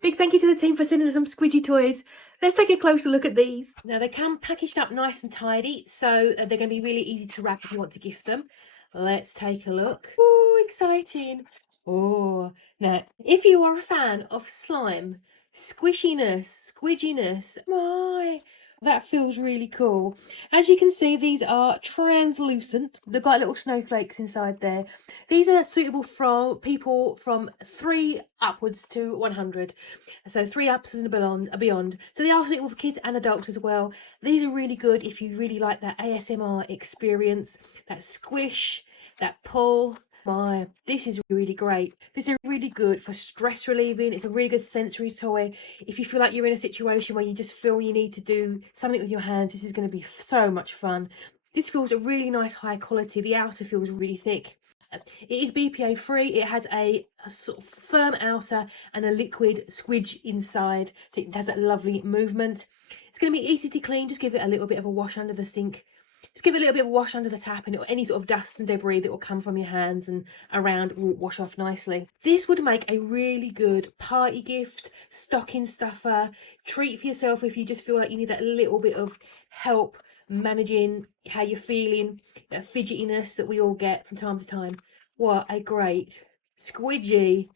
Big thank you to the team for sending us some squidgy toys. Let's take a closer look at these. Now they come packaged up nice and tidy, so they're going to be really easy to wrap if you want to gift them. Let's take a look. Oh, exciting. Oh, now if you are a fan of slime, squishiness, squidginess, my, that feels really cool. As you can see, these are translucent. They've got little snowflakes inside there. These are suitable for people from 3 upwards to 100. So 3 ups and beyond. So they are suitable for kids and adults as well. These are really good if you really like that ASMR experience, that squish, that pull. My, this is really great. This is really good for stress relieving. It's a really good sensory toy. If you feel like you're in a situation where you just feel you need to do something with your hands, this is going to be so much fun. This feels a really nice high quality. The outer feels really thick. It is BPA free. It has a sort of firm outer and a liquid squidge inside, so it has that lovely movement. It's going to be easy to clean. Just give it a little bit of a wash under the sink. Just give it a little bit of a wash under the tap, and any sort of dust and debris that will come from your hands and around will wash off nicely. This would make a really good party gift, stocking stuffer, treat for yourself if you just feel like you need that little bit of help managing how you're feeling, that fidgetiness that we all get from time to time. What a great squidgy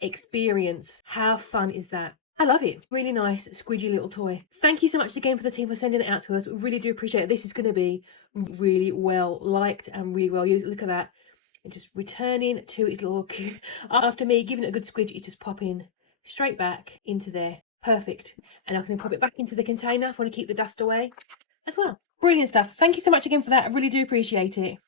experience. How fun is that? I love it. Really nice, squidgy little toy. Thank you so much again for the team for sending it out to us. We really do appreciate it. This is going to be really well liked and really well used. Look at that. And just returning to its little cube. After me giving it a good squidge, it's just popping straight back into there. Perfect. And I can pop it back into the container if I want to keep the dust away as well. Brilliant stuff. Thank you so much again for that. I really do appreciate it.